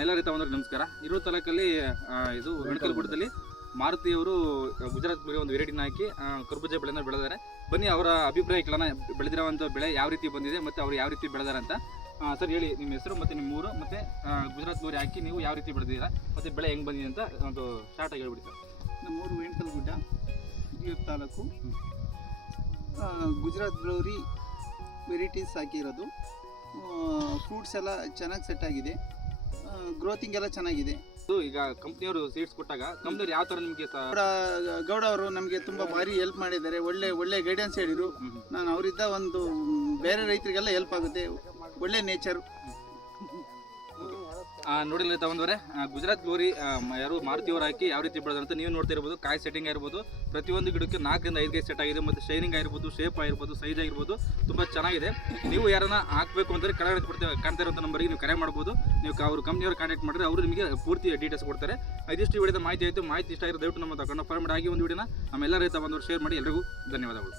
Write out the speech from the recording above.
ಎಲ್ಲ ರೈತ ಬಂದವರು ನಮಸ್ಕಾರ. ಇರೋ ತಾಲೂಕಲ್ಲಿ ಇದು ಗಣಕಲ್ ಗುಡ್ಡದಲ್ಲಿ ಮಾರುತಿಯವರು ಗುಜರಾತ್ ಬೇರೆ ಒಂದು ವೆರೈಟಿನ ಹಾಕಿ ಕರ್ಬೂಜ ಬೆಳೆನ ಬೆಳೆದಾರೆ. ಬನ್ನಿ ಅವರ ಅಭಿಪ್ರಾಯ ಕೇಳೋಣ. ಬೆಳೆದಿರುವಂಥ ಬೆಳೆ ಯಾವ ರೀತಿ ಬಂದಿದೆ ಮತ್ತು ಅವರು ಯಾವ ರೀತಿ ಬೆಳೆದಾರೆ ಅಂತ. ಸರ್ ಹೇಳಿ, ನಿಮ್ಮ ಹೆಸರು ಮತ್ತು ನಿಮ್ಮ ಊರು ಮತ್ತು ಗುಜರಾತ್ ಗೋರಿ ಹಾಕಿ ನೀವು ಯಾವ ರೀತಿ ಬೆಳೆದಿದ್ದೀರಾ ಮತ್ತು ಬೆಳೆ ಹೆಂಗೆ ಬಂದಿದೆ ಅಂತ ಒಂದು ಸ್ಟಾರ್ಟಾಗಿ ಹೇಳ್ಬಿಡಿ ಸರ್. ನಮ್ಮೂರು ಗಣಕಲ್ ಗುಡ್ಡ, ಹಿರಿಯೂರು ತಾಲೂಕು. ಗುಜರಾತ್ ಬ್ಲೌರಿ ವೆರೈಟೀಸ್ ಹಾಕಿರೋದು. ಫ್ರೂಟ್ಸ್ ಎಲ್ಲ ಚೆನ್ನಾಗಿ ಸೆಟ್ ಆಗಿದೆ, ಗ್ರೋತಿಂಗ್ ಎಲ್ಲ ಚೆನ್ನಾಗಿದೆ. ಈಗ ಕಂಪ್ನಿಯವರು ಸೀಡ್ಸ್ ಕೊಟ್ಟಾಗ ಕಂಪ್ನಿಯವರು ಯಾವ ಥರ ನಿಮಗೆ ಗೌಡ ಅವರು ನಮಗೆ ತುಂಬ ಭಾರಿ ಹೆಲ್ಪ್ ಮಾಡಿದ್ದಾರೆ. ಒಳ್ಳೆ ಗೈಡೆನ್ಸ್ ಹೇಳಿದರು. ನಾನು ಅವರಿದ್ದ ಒಂದು ಬೇರೆ ರೈತರಿಗೆಲ್ಲ ಹೆಲ್ಪ್ ಆಗುತ್ತೆ. ಒಳ್ಳೆ ನೇಚರ್. ನೋಡಿಲ್ಲ ತಗೊಂಡ್ರೆ ಗುಜರಾತ್ ಗೋರಿ ಯಾರು ಮಾರುತಿಯವರು ಹಾಕಿ ಯಾವ ರೀತಿ ಬೆಳೆದ ಅಂತ ನೀವು ನೋಡ್ತಾ ಇರ್ಬೋದು. ಕಾಯಿ ಸೆಟ್ಟಿಂಗ್ ಆಗಿರ್ಬೋದು, ಪ್ರತಿಯೊಂದು ಗಿಡಕ್ಕೆ 4 ರಿಂದ 5 ಕಾಯಿ ಸೆಟ್ ಆಗಿದೆ. ಮತ್ತು ಶೈನಿಂಗ್ ಆಗಿರ್ಬೋದು, ಶೇಪ್ ಆಗಿರ್ಬೋದು, ಸೈಜ್ ಆಗಿರ್ಬೋದು ತುಂಬ ಚೆನ್ನಾಗಿದೆ. ನೀವು ಯಾರನ್ನ ಹಾಕಬೇಕು ಅಂದರೆ ಕೆಳಗಡೆ ಕಾಣ್ತಾ ಇರುವಂಥ ನಂಬರಿಗೆ ನೀವು ಕರೆ ಮಾಡ್ಬೋದು. ನೀವು ಅವರು ಕಂಪ್ನಿಯವರು ಕಾಂಟ್ಯಾಕ್ಟ್ ಮಾಡಿದ್ರೆ ಅವರು ನಿಮಗೆ ಪೂರ್ತಿ ಡೀಟೇಲ್ಸ್ ಕೊಡ್ತಾರೆ. ಇದಿಷ್ಟು ವಿಡಿಯೋದ ಮಾಹಿತಿ ಆಯಿತು. ಮಾಹಿತಿ ಇಷ್ಟ ಆಗಿರೋ ದಯವಿಟ್ಟು ನಮ್ಮ ಕನ್ನಡ ಫಾರ್ಮೆಟ್ ಆಗಿ ಒಂದು ವಿಡಿಯೋನ ನಮ್ಮೆಲ್ಲ ರೈತ ಬಂದವರು ಶೇರ್ ಮಾಡಿ. ಎಲ್ಲರಿಗೂ ಧನ್ಯವಾದಗಳು.